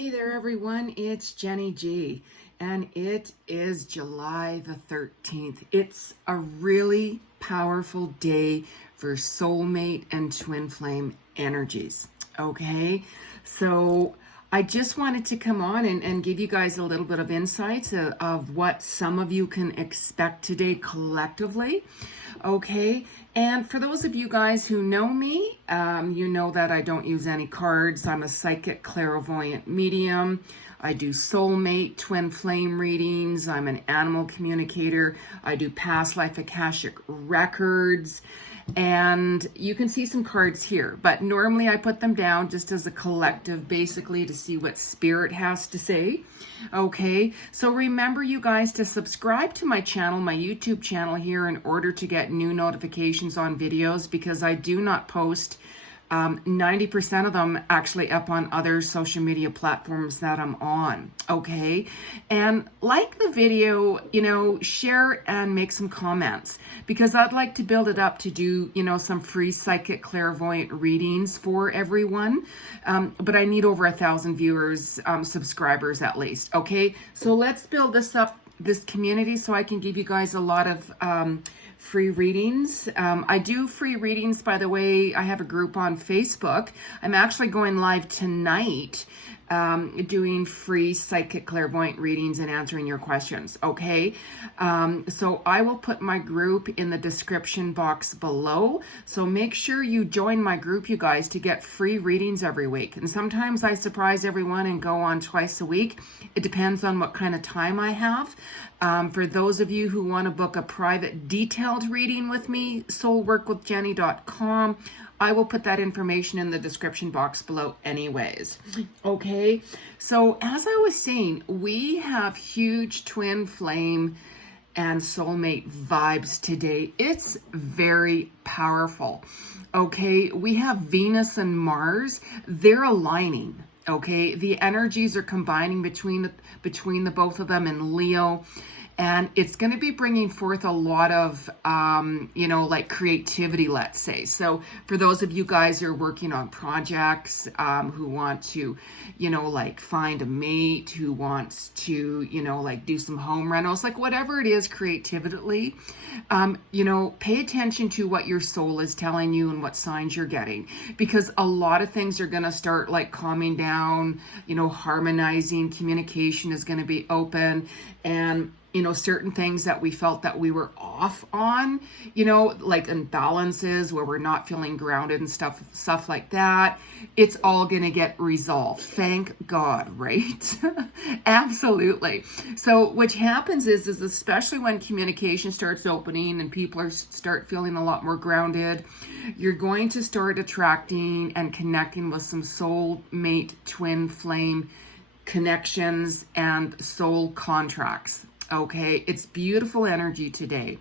Hey there, everyone. It's Jenny G, and it is July the 13th. It's a really powerful day for soulmate and twin flame energies. Okay, so I just wanted to come on and give you guys a little bit of insight of what some of you can expect today collectively. Okay, and for those of you guys who know me, you know that I don't use any cards. I'm a psychic clairvoyant medium. I do soulmate, twin flame readings. I'm an animal communicator. I do past life Akashic records. And you can see some cards here, but normally I put them down just as a collective, basically to see what spirit has to say. Okay, so remember you guys to subscribe to my channel, my YouTube channel here, in order to get new notifications on videos, because I do not post 90% of them actually up on other social media platforms that I'm on. Okay, and like the video, share and make some comments, because I'd like to build it up to do some free psychic clairvoyant readings for everyone, but I need over 1,000 viewers, subscribers at least. Okay, so let's build this community so I can give you guys a lot of free readings. I do free readings, by the way. I have a group on Facebook. I'm actually going live tonight, doing free psychic clairvoyant readings and answering your questions. Okay, so I will put my group in the description box below, so make sure you join my group, you guys, to get free readings every week. And sometimes I surprise everyone and go on twice a week. It depends on what kind of time I have. For those of you who want to book a private detailed reading with me, soulworkwithjenny.com. I will put that information in the description box below anyways. Okay, so as I was saying, we have huge twin flame and soulmate vibes today. It's very powerful. Okay, we have Venus and Mars. They're aligning. Okay, the energies are combining between the both of them in Leo, and it's going to be bringing forth a lot of like creativity, let's say. So for those of you guys who are working on projects, who want to like find a mate, who wants to like do some home rentals, like whatever it is creatively, pay attention to what your soul is telling you and what signs you're getting, because a lot of things are going to start like calming down, harmonizing, communication is going to be open, and certain things that we felt that we were off on, like imbalances where we're not feeling grounded and stuff like that, it's all going to get resolved. Thank God, right? Absolutely. So what happens is especially when communication starts opening and people start feeling a lot more grounded, you're going to start attracting and connecting with some soulmate twin flame connections and soul contracts. Okay, it's beautiful energy today.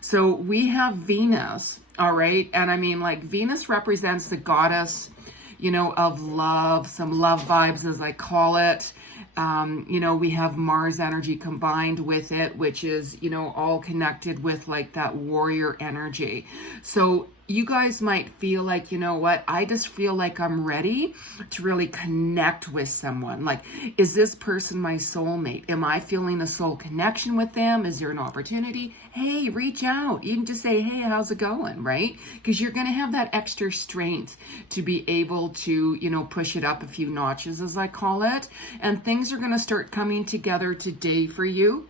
So we have Venus, all right? And I mean, like, Venus represents the goddess, of love, some love vibes, as I call it. We have Mars energy combined with it, which is, all connected with like that warrior energy. So you guys might feel like, I just feel like I'm ready to really connect with someone. Like, is this person my soulmate? Am I feeling a soul connection with them? Is there an opportunity? Hey, reach out. You can just say, hey, how's it going, right? Because you're going to have that extra strength to be able to, push it up a few notches, as I call it. And things are going to start coming together today for you.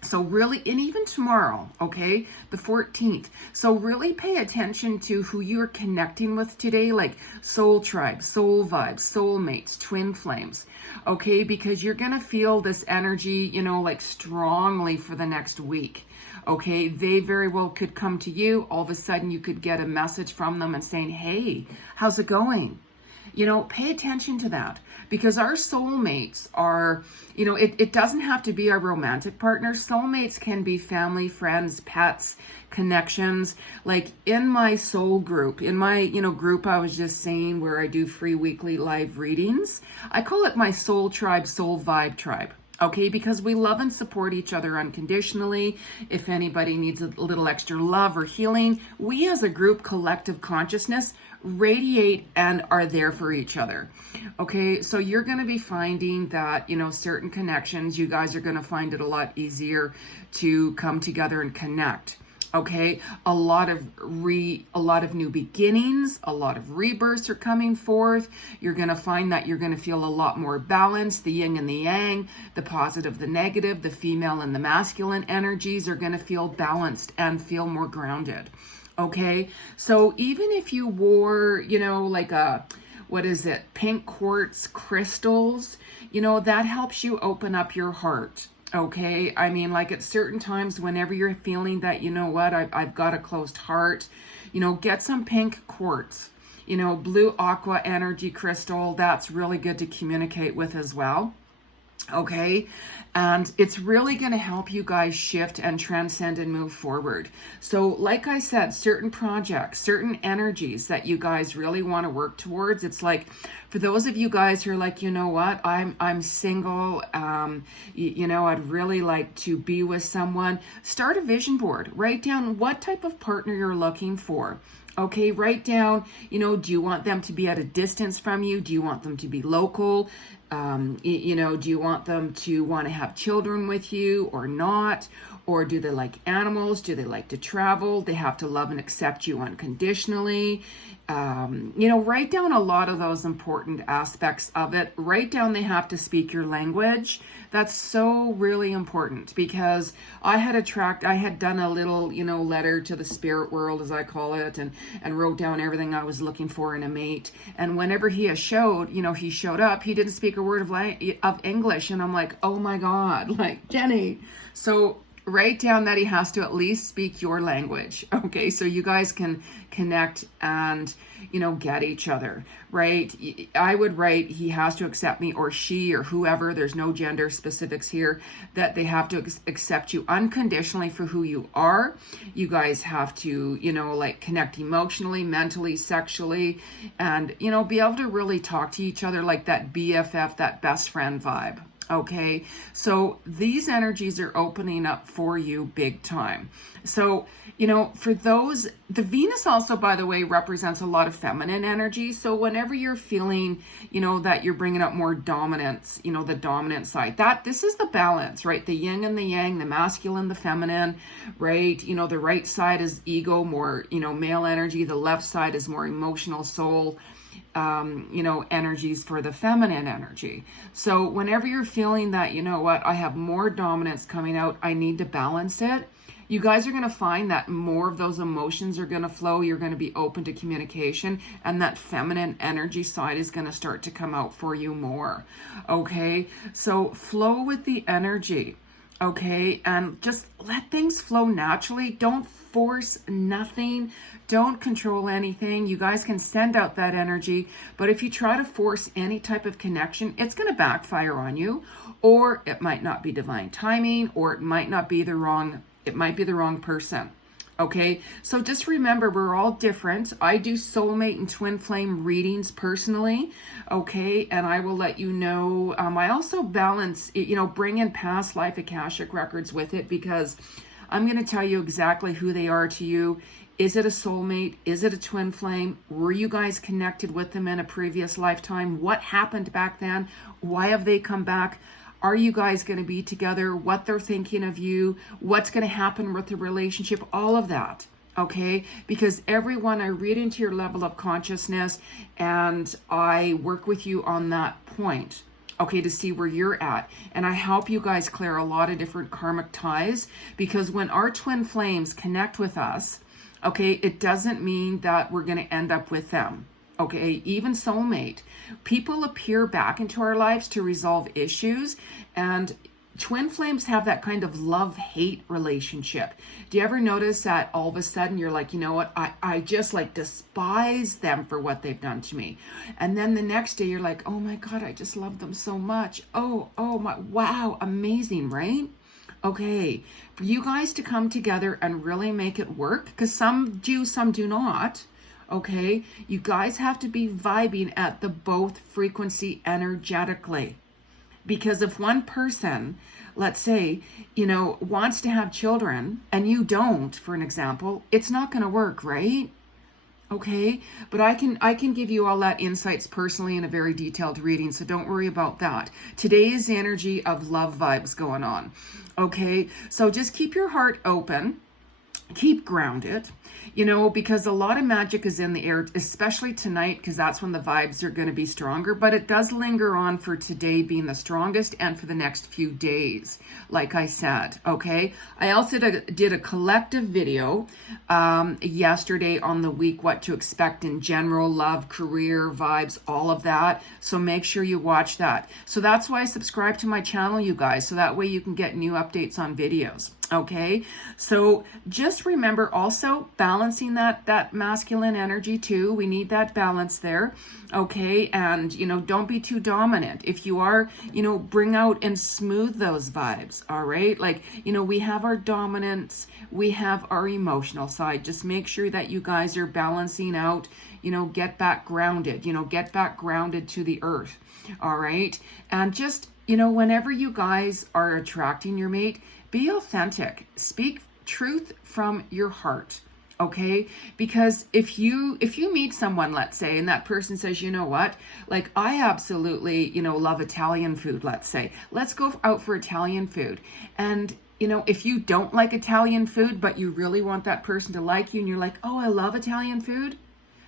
So really, and even tomorrow, okay, the 14th. So really pay attention to who you're connecting with today, like soul tribe, soul vibes, soulmates, twin flames, okay, because you're going to feel this energy, like strongly for the next week. Okay, they very well could come to you. All of a sudden, you could get a message from them and saying, hey, how's it going? Pay attention to that, because our soulmates are, it doesn't have to be our romantic partner. Soulmates can be family, friends, pets, connections. Like in my soul group, in my, group I was just saying, where I do free weekly live readings, I call it my soul tribe, soul vibe tribe. Okay, because we love and support each other unconditionally. If anybody needs a little extra love or healing, we as a group, collective consciousness, radiate and are there for each other. Okay, so you're going to be finding that, certain connections, you guys are going to find it a lot easier to come together and connect. Okay, a lot of new beginnings, a lot of rebirths are coming forth. You're going to find that you're going to feel a lot more balanced. The yin and the yang, the positive, the negative, the female and the masculine energies are going to feel balanced and feel more grounded. Okay, so even if you wore, like pink quartz crystals, that helps you open up your heart. Okay, I mean, like at certain times, whenever you're feeling that, I've got a closed heart, get some pink quartz, blue aqua energy crystal. That's really good to communicate with as well. Okay, and it's really going to help you guys shift and transcend and move forward. So like I said, certain projects, certain energies that you guys really want to work towards, it's like for those of you guys who are like, I'm single, I'd really like to be with someone, start a vision board. Write down what type of partner you're looking for. Okay, write down, do you want them to be at a distance from you? Do you want them to be local? Do you want them to want to have children with you or not? Or do they like animals? Do they like to travel? They have to love and accept you unconditionally. Write down a lot of those important aspects of it. Write down they have to speak your language. That's so really important because I had done a little, letter to the spirit world, as I call it, and wrote down everything I was looking for in a mate. And whenever he showed up, he didn't speak a word of English. And I'm like, oh my God, like Jenny. So write down that he has to at least speak your language. Okay, so you guys can connect and, get each other, right? I would write he has to accept me, or she or whoever, there's no gender specifics here, that they have to accept you unconditionally for who you are. You guys have to, connect emotionally, mentally, sexually, and, be able to really talk to each other like that BFF, that best friend vibe. Okay, so these energies are opening up for you big time. So, for those, the Venus also, by the way, represents a lot of feminine energy. So whenever you're feeling, that you're bringing up more dominance, the dominant side, this is the balance, right? The yin and the yang, the masculine, the feminine, right? The right side is ego, more, male energy. The left side is more emotional soul, energies for the feminine energy. So whenever you're feeling that, I have more dominance coming out, I need to balance it. You guys are going to find that more of those emotions are going to flow. You're going to be open to communication, and that feminine energy side is going to start to come out for you more. Okay. So flow with the energy. Okay. And just let things flow naturally. Don't force nothing. Don't control anything. You guys can send out that energy, but if you try to force any type of connection, it's going to backfire on you, or it might not be divine timing, or it might be the wrong person. Okay, so just remember, we're all different. I do soulmate and twin flame readings personally. Okay, and I will let you know. I also balance, bring in past life Akashic records with it, because I'm going to tell you exactly who they are to you. Is it a soulmate? Is it a twin flame? Were you guys connected with them in a previous lifetime? What happened back then? Why have they come back? Are you guys going to be together? What they're thinking of you? What's going to happen with the relationship? All of that. Okay? Because everyone, I read into your level of consciousness and I work with you on that point. Okay, to see where you're at. And I help you guys clear a lot of different karmic ties, because when our twin flames connect with us, okay, it doesn't mean that we're going to end up with them. Okay, even soulmate. People appear back into our lives to resolve issues, and twin flames have that kind of love-hate relationship. Do you ever notice that all of a sudden you're like, you know what, I just like despise them for what they've done to me. And then the next day you're like, oh my God, I just love them so much. Oh my, wow, amazing, right? Okay, for you guys to come together and really make it work, because some do, some do not. Okay, you guys have to be vibing at the both frequency energetically. Because if one person, let's say, wants to have children and you don't, for an example, it's not going to work, right? Okay, but I can give you all that insights personally in a very detailed reading, so don't worry about that. Today is the energy of love vibes going on. Okay, so just keep your heart open. Keep grounded, because a lot of magic is in the air, especially tonight, because that's when the vibes are going to be stronger. But it does linger on for today being the strongest and for the next few days, like I said. Okay. I also did a collective video yesterday on the week, what to expect in general, love, career, vibes, all of that. So make sure you watch that. So that's why I subscribe to my channel, you guys, so that way you can get new updates on videos. Okay, so just remember also balancing that masculine energy too. We need that balance there. Okay, and don't be too dominant. If you are, bring out and smooth those vibes. All right, like we have our dominance, we have our emotional side. Just make sure that you guys are balancing out. Get back grounded. Get back grounded to the earth. All right, and just whenever you guys are attracting your mate, be authentic. Speak truth from your heart, okay? Because if you meet someone, let's say, and that person says, you know what, like I absolutely, love Italian food, let's say. Let's go out for Italian food. And, if you don't like Italian food, but you really want that person to like you and you're like, oh, I love Italian food,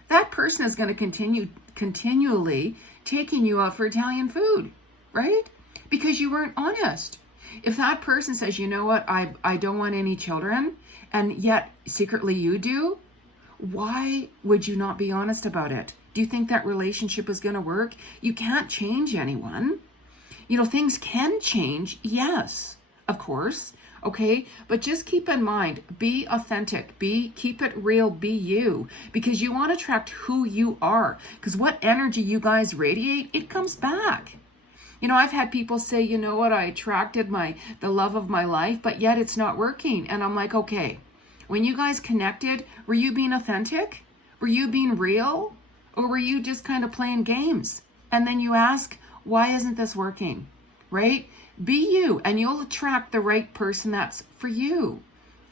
that person is going to continually taking you out for Italian food, right? Because you weren't honest. If that person says, you know what, I don't want any children, and yet secretly you do, why would you not be honest about it? Do you think that relationship is going to work? You can't change anyone. Things can change, yes, of course, okay? But just keep in mind, be authentic, keep it real, be you, because you want to attract who you are, because what energy you guys radiate, it comes back. I've had people say, you know what, I attracted the love of my life, but yet it's not working. And I'm like, okay, when you guys connected, were you being authentic? Were you being real? Or were you just kind of playing games? And then you ask, why isn't this working? Right? Be you, and you'll attract the right person that's for you.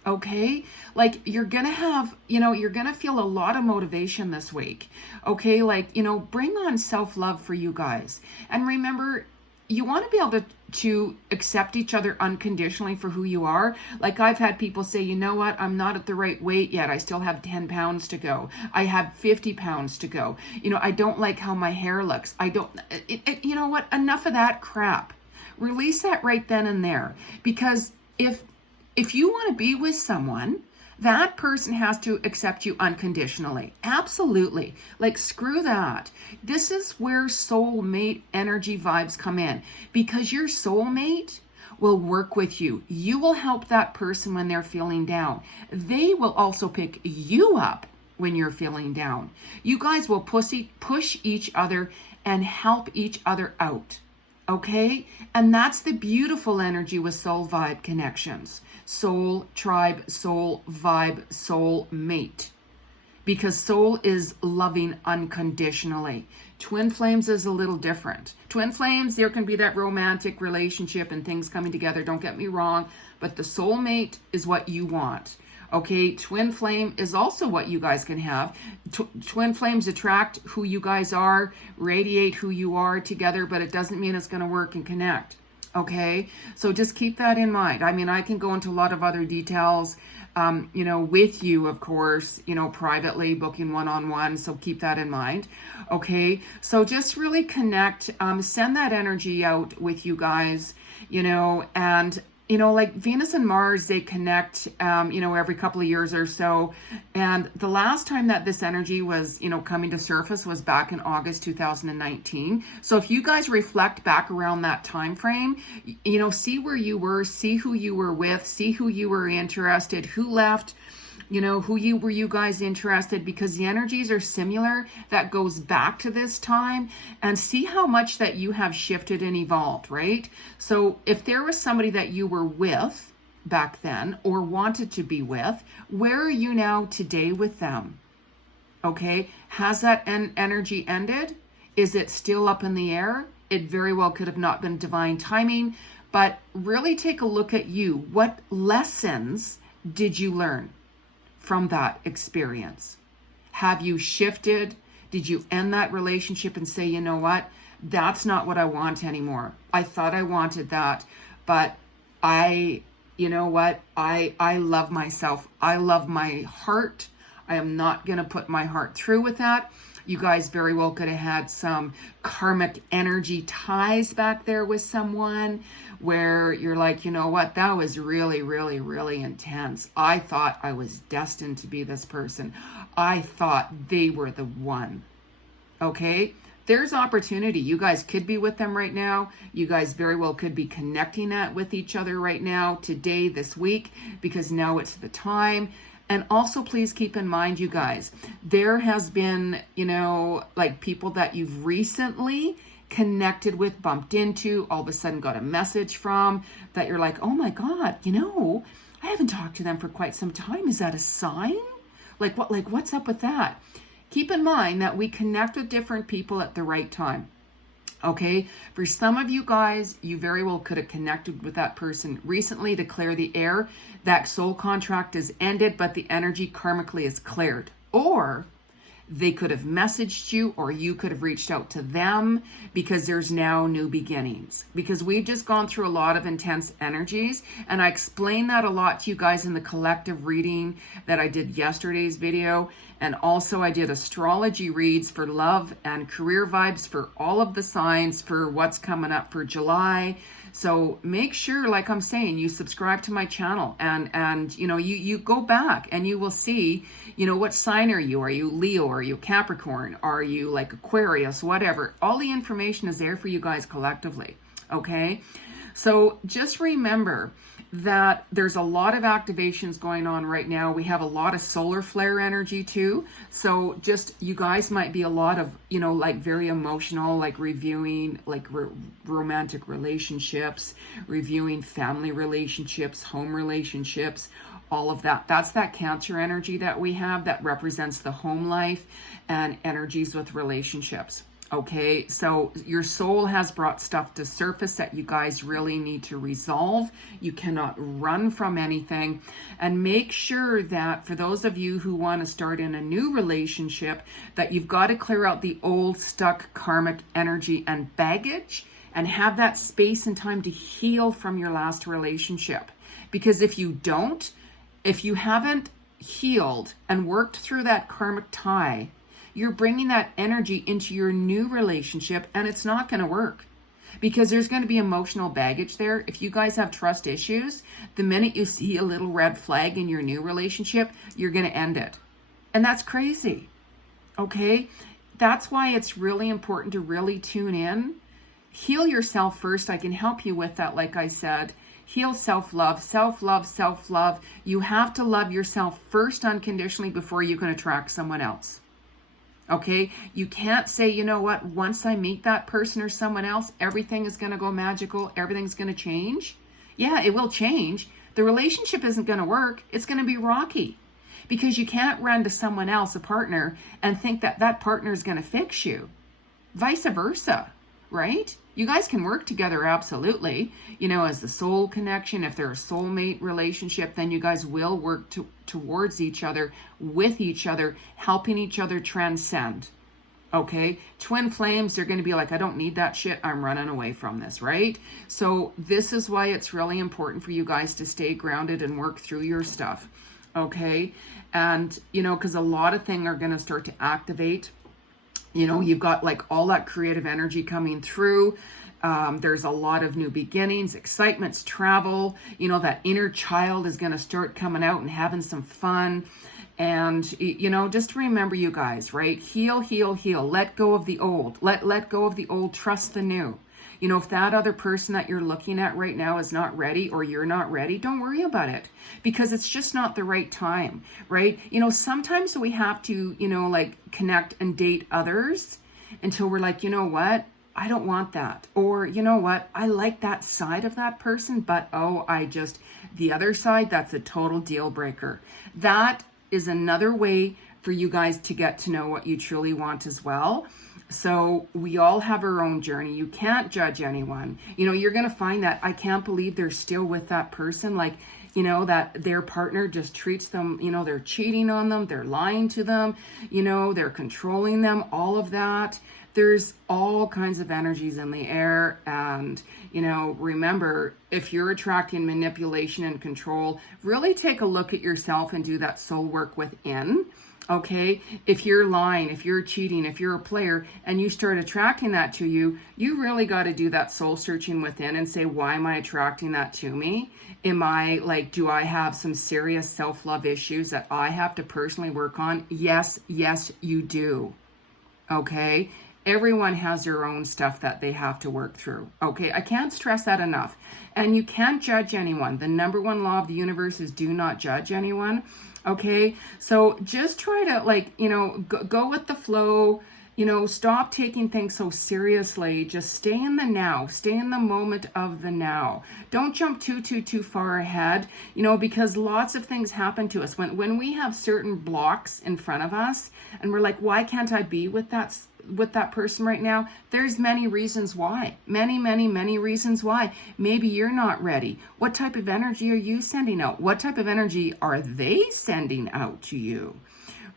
Okay, like you're gonna have, you're gonna feel a lot of motivation this week. Okay, like, bring on self-love for you guys. And remember, you want to be able to accept each other unconditionally for who you are. Like I've had people say, you know what, I'm not at the right weight yet. I still have 10 pounds to go. I have 50 pounds to go. I don't like how my hair looks. You know what, enough of that crap. Release that right then and there. Because if you want to be with someone, that person has to accept you unconditionally. Absolutely. Like, screw that. This is where soulmate energy vibes come in, because your soulmate will work with you. You will help that person when they're feeling down. They will also pick you up when you're feeling down. You guys will push each other and help each other out. Okay? And that's the beautiful energy with soul vibe connections. Soul, tribe, soul, vibe, soul mate. Because soul is loving unconditionally. Twin flames is a little different. Twin flames, there can be that romantic relationship and things coming together, don't get me wrong, but the soulmate is what you want. Okay, twin flame is also what you guys can have. Twin flames attract who you guys are, radiate who you are together, but it doesn't mean it's going to work and connect. Okay, so just keep that in mind. I mean, I can go into a lot of other details, with you, of course, privately, booking one-on-one. So keep that in mind. Okay, so just really connect, send that energy out with you guys, and like Venus and Mars, they connect, every couple of years or so. And the last time that this energy was, coming to surface was back in August 2019. So if you guys reflect back around that time frame, see where you were, see who you were with, see who you were interested, who left, were you guys interested, because the energies are similar. That goes back to this time, and see how much that you have shifted and evolved, right? So if there was somebody that you were with back then or wanted to be with, where are you now today with them? Okay, has that energy ended? Is it still up in the air? It very well could have not been divine timing, but really take a look at you. What lessons did you learn from that experience? Have you shifted? Did you end that relationship and say, you know what? That's not what I want anymore. I thought I wanted that, but you know what? I love myself. I love my heart. I am not going to put my heart through with that. You guys very well could have had some karmic energy ties back there with someone where you're like, you know what? That was really, really, really intense. I thought I was destined to be this person. I thought they were the one. Okay? There's opportunity. You guys could be with them right now. You guys very well could be connecting that with each other right now, today, this week, because now it's the time. And also, please keep in mind, you guys, there has been, you know, like people that you've recently connected with, bumped into, all of a sudden got a message from, that you're like, oh my God, you know, I haven't talked to them for quite some time. Is that a sign? What's up with that? Keep in mind that we connect with different people at the right time. Okay, for some of you guys, you very well could have connected with that person recently to clear the air. That soul contract is ended, but the energy karmically is cleared. Or they could have messaged you, or you could have reached out to them, because there's now new beginnings. Because we've just gone through a lot of intense energies, and I explained that a lot to you guys in the collective reading that I did yesterday's video. And also I did astrology reads for love and career vibes for all of the signs for what's coming up for July. So make sure, like I'm saying, you subscribe to my channel, and you know, you go back and you will see, you know, what sign are you? Are you Leo? Are you Capricorn? Are you like Aquarius? Whatever. All the information is there for you guys collectively. Okay. So just remember that there's a lot of activations going on right now. We have a lot of solar flare energy too. So just, you guys might be a lot of, you know, like very emotional, like reviewing like romantic relationships, reviewing family relationships, home relationships, all of that. That's that Cancer energy that we have that represents the home life and energies with relationships. Okay, so your soul has brought stuff to surface that you guys really need to resolve. You cannot run from anything. And make sure that for those of you who want to start in a new relationship, that you've got to clear out the old stuck karmic energy and baggage, and have that space and time to heal from your last relationship. Because if you don't, if you haven't healed and worked through that karmic tie, you're bringing that energy into your new relationship, and it's not going to work, because there's going to be emotional baggage there. If you guys have trust issues, the minute you see a little red flag in your new relationship, you're going to end it. And that's crazy. Okay? That's why it's really important to really tune in. Heal yourself first. I can help you with that, like I said. Heal self-love, self-love, self-love. You have to love yourself first unconditionally before you can attract someone else. Okay, you can't say, you know what, once I meet that person or someone else, everything is going to go magical, everything's going to change. Yeah, it will change. The relationship isn't going to work. It's going to be rocky, because you can't run to someone else, a partner, and think that that partner is going to fix you. Vice versa, right? You guys can work together, absolutely. You know, as the soul connection, if they're a soulmate relationship, then you guys will work towards each other, with each other, helping each other transcend. Okay? Twin flames, they're going to be like, I don't need that shit. I'm running away from this, right? So this is why it's really important for you guys to stay grounded and work through your stuff. Okay? And, you know, because a lot of things are going to start to activate. You know, you've got like all that creative energy coming through. There's a lot of new beginnings, excitements, travel. You know, that inner child is going to start coming out and having some fun. And, you know, just remember, you guys, right? Heal, heal, heal. Let go of the old. Let go of the old. Trust the new. You know, if that other person that you're looking at right now is not ready, or you're not ready, don't worry about it, because it's just not the right time, right? You know, sometimes we have to, you know, like connect and date others until we're like, you know what? I don't want that. Or, you know what? I like that side of that person, but the other side, that's a total deal breaker. That is another way for you guys to get to know what you truly want as well. So we all have our own journey. You can't judge anyone. You're going to find that I can't believe they're still with that person. Like, that their partner just treats them, they're cheating on them, they're lying to them, they're controlling them, all of that. There's all kinds of energies in the air. And, remember, if you're attracting manipulation and control, really take a look at yourself and do that soul work within. Okay, if you're lying, if you're cheating, if you're a player and you start attracting that to you, you really got to do that soul searching within and say, why am I attracting that to me? Do I have some serious self-love issues that I have to personally work on? Yes, you do. Okay, everyone has their own stuff that they have to work through. Okay, I can't stress that enough. And you can't judge anyone. The number one law of the universe is do not judge anyone. Okay, so just try to go with the flow, stop taking things so seriously. Just stay in the now, stay in the moment of the now. Don't jump too far ahead, because lots of things happen to us when we have certain blocks in front of us and we're like, why can't I be with that person right now? There's many reasons why. Many reasons why. Maybe you're not ready. What type of energy are you sending out? What type of energy are they sending out to you?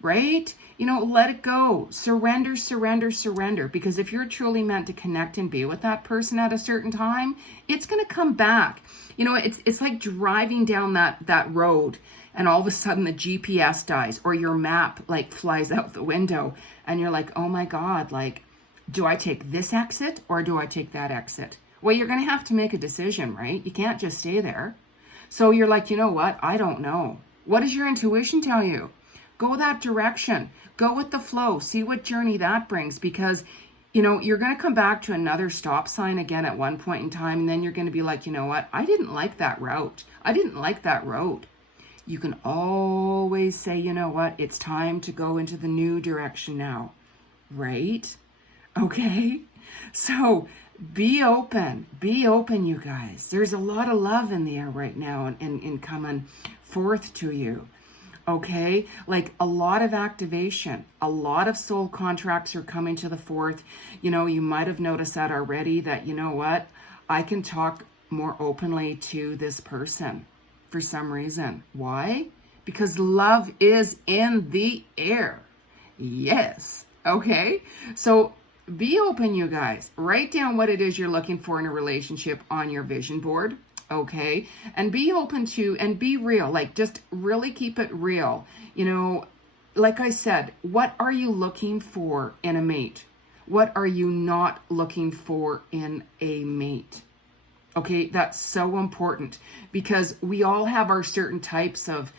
Right? Let it go. Surrender. Because if you're truly meant to connect and be with that person at a certain time, it's going to come back. It's like driving down that road and all of a sudden the GPS dies or your map flies out the window and you're like, oh my God, do I take this exit or do I take that exit? Well, you're going to have to make a decision, right? You can't just stay there. So you're like, you know what? I don't know. What does your intuition tell you? Go that direction. Go with the flow. See what journey that brings, because you're going to come back to another stop sign again at one point in time, and then you're going to be like, you know what? I didn't like that route. I didn't like that road. You can always say, you know what? It's time to go into the new direction now, right? Okay? So be open, you guys. There's a lot of love in the air right now and coming forth to you. Okay, a lot of activation, a lot of soul contracts are coming to the forth. You might have noticed that already, that, you know what, I can talk more openly to this person for some reason. Why? Because love is in the air. Yes. Okay, so be open, you guys. Write down what it is you're looking for in a relationship on your vision board. Okay, and be open to and be real. Just really keep it real. Like I said, what are you looking for in a mate? What are you not looking for in a mate? Okay, that's so important, because we all have our certain types of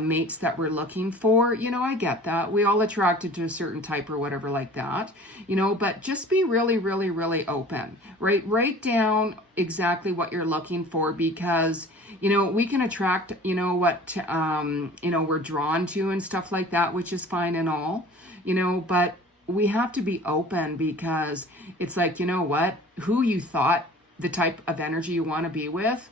mates that we're looking for. I get that. We all attracted to a certain type or whatever like that, but just be really, really, really open, right? Write down exactly what you're looking for, because, we can attract, what, we're drawn to and stuff like that, which is fine and all, but we have to be open, because it's like, you know what, who you thought the type of energy you want to be with,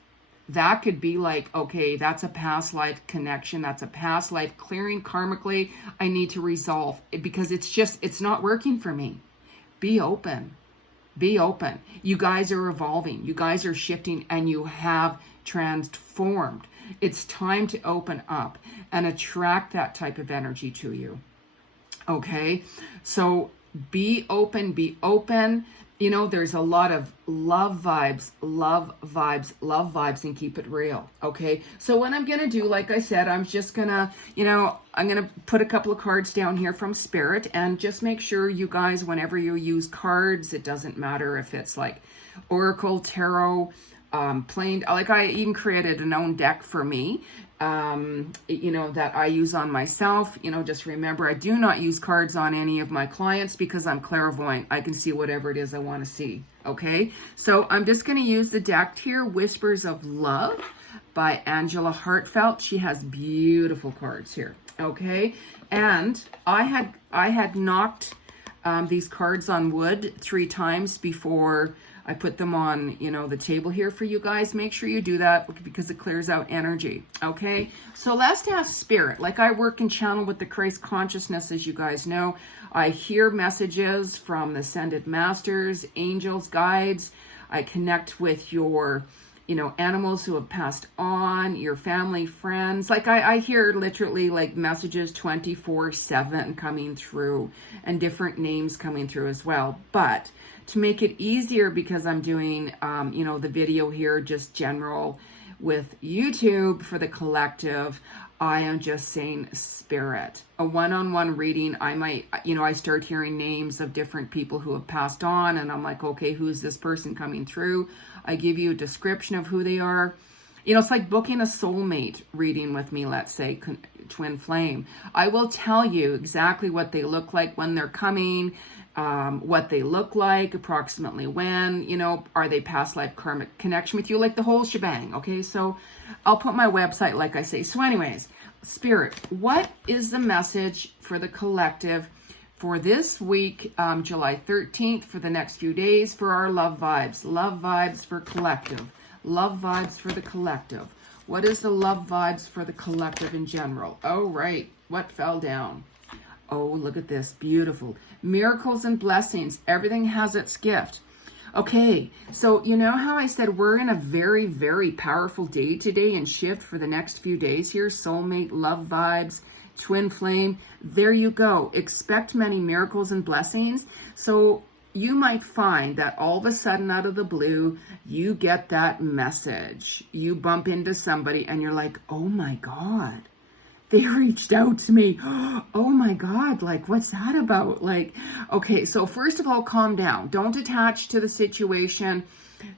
that could be like, okay, that's a past life connection. That's a past life clearing karmically. I need to resolve it because it's not working for me. Be open. Be open. You guys are evolving. You guys are shifting, and you have transformed. It's time to open up and attract that type of energy to you. Okay? So be open. Be open. There's a lot of love vibes, and keep it real. Okay. So what I'm going to do, like I said, I'm just going to, I'm going to put a couple of cards down here from Spirit, and just make sure you guys, whenever you use cards, it doesn't matter if it's Oracle, Tarot, plain, I even created an own deck for me, that I use on myself. Just remember, I do not use cards on any of my clients, because I'm clairvoyant. I can see whatever it is I want to see. Okay, so I'm just going to use the deck here, Whispers of Love by Angela Hartfelt. She has beautiful cards here. Okay, and I had knocked these cards on wood 3 times before I put them on, the table here for you guys. Make sure you do that because it clears out energy. Okay, so let's ask spirit. Like, I work and channel with the Christ consciousness, as you guys know. I hear messages from the ascended masters, angels, guides. I connect with your animals who have passed on, your family, friends. Like, I hear literally like messages 24/7 coming through, and different names coming through as well. But to make it easier, because I'm doing, the video here, just general with YouTube for the collective, I am just saying spirit. A one-on-one reading, I might, I start hearing names of different people who have passed on, and I'm like, okay, who's this person coming through? I give you a description of who they are. It's like booking a soulmate reading with me, let's say, twin flame. I will tell you exactly what they look like, when they're coming, what they look like, approximately when, are they past life karmic connection with you, like the whole shebang. Okay, so I'll put my website, like I say. So anyways, spirit, what is the message for the collective for this week, July 13th, for the next few days, for our love vibes? Love vibes for collective. Love vibes for the collective. What is the love vibes for the collective in general? Oh, right. What fell down? Oh, look at this. Beautiful. Miracles and blessings. Everything has its gift. Okay, so you know how I said we're in a very, very powerful day today and shift for the next few days here? Soulmate, love vibes, twin flame. There you go. Expect many miracles and blessings. So you might find that all of a sudden, out of the blue, you get that message. You bump into somebody and you're like, oh my God, they reached out to me. Oh my God, like, what's that about? Like, okay, so first of all, calm down. Don't attach to the situation,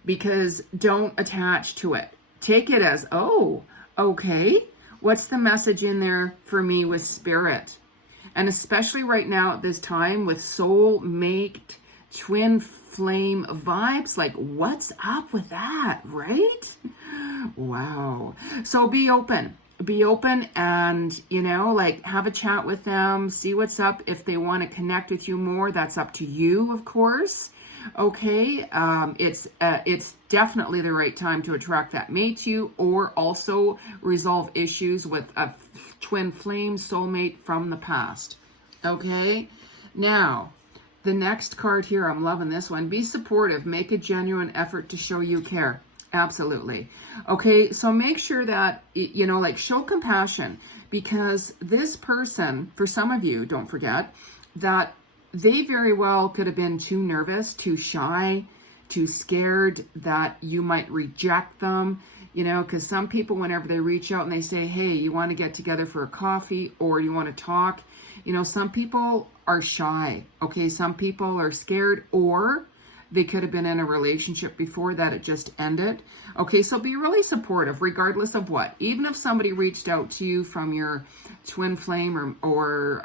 because don't attach to it. Take it as, oh, okay, what's the message in there for me with spirit? And especially right now at this time with soul mate, twin flame vibes, like, what's up with that, right? Wow. So be open. Be open and, like, have a chat with them, see what's up. If they want to connect with you more, that's up to you, of course. Okay. It's definitely the right time to attract that mate to you, or also resolve issues with a twin flame soulmate from the past. Okay. Now, the next card here, I'm loving this one. Be supportive. Make a genuine effort to show you care. Absolutely. Okay, so make sure that, like, show compassion, because this person, for some of you, don't forget that they very well could have been too nervous, too shy, too scared that you might reject them, because some people, whenever they reach out and they say, hey, you want to get together for a coffee, or you want to talk, some people are shy. Okay, some people are scared, or they could have been in a relationship before that it just ended. Okay, so be really supportive regardless of what. Even if somebody reached out to you from your twin flame or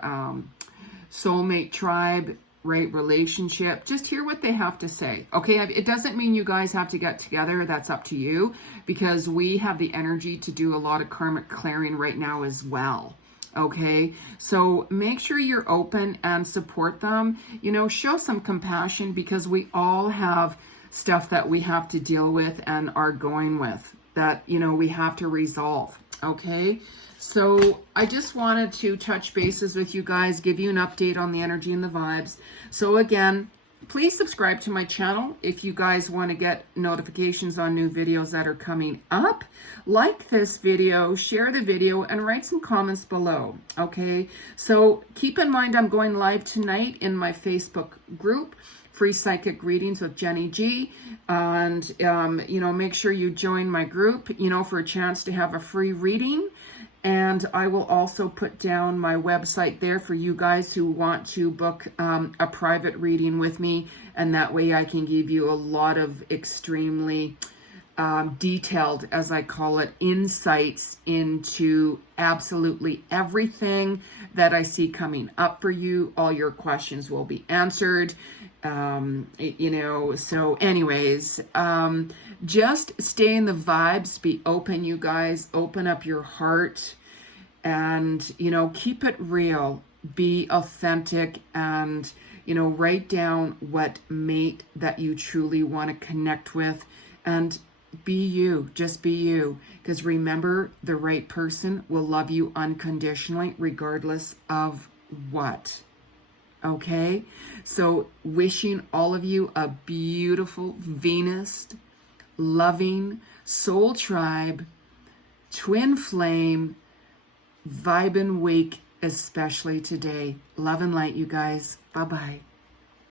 soulmate tribe, right, relationship, just hear what they have to say. Okay, it doesn't mean you guys have to get together. That's up to you, because we have the energy to do a lot of karmic clearing right now as well. Okay, so make sure you're open and support them. Show some compassion, because we all have stuff that we have to deal with and are going with that, we have to resolve. Okay, so I just wanted to touch bases with you guys, give you an update on the energy and the vibes. So again, please subscribe to my channel if you guys want to get notifications on new videos that are coming up. Like this video, share the video, and write some comments below. Okay, so keep in mind I'm going live tonight in my Facebook group, Free Psychic Readings with Jenny G. And, make sure you join my group, for a chance to have a free reading. And I will also put down my website there for you guys who want to book a private reading with me. And that way I can give you a lot of extremely detailed, as I call it, insights into absolutely everything that I see coming up for you. All your questions will be answered. So anyways, just stay in the vibes, be open, you guys, open up your heart, and, keep it real, be authentic, and, Write down what mate that you truly want to connect with, and be you, just be you. Because remember, the right person will love you unconditionally, regardless of what. Okay? So, wishing all of you a beautiful Venus, loving soul tribe, twin flame, vibe and wake, especially today. Love and light, you guys. Bye-bye.